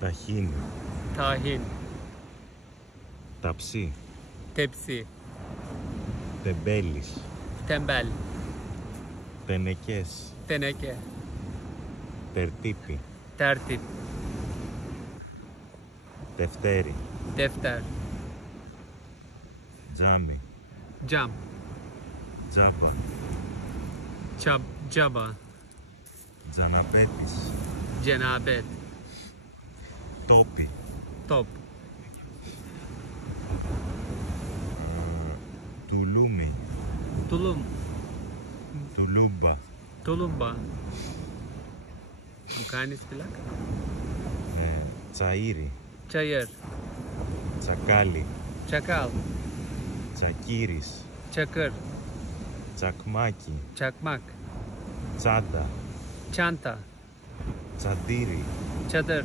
Ταχίνι. Tahin. Ταψί. Tepsi. Τεμπέλης. Tembel. Τενεκές. Teneke. Τερτύπη. Tertip. Τευτέρι. Defter. Τζάμι. Cam. Τζάμπα. Caba. Τζαναπέτης. Cenabet. Τόπι. Top. Τουλούμι. Tulum. Τουλούμπα. Tulumba. Μου κάνεις πλάκα. Τσαΐρι. Çayır. Τσακάλι. Çakal. Τσακύρης. Çakır. Τσακμάκι. Çakmak. Τσάντα. Çanta. Τσαντήρι. Çadır.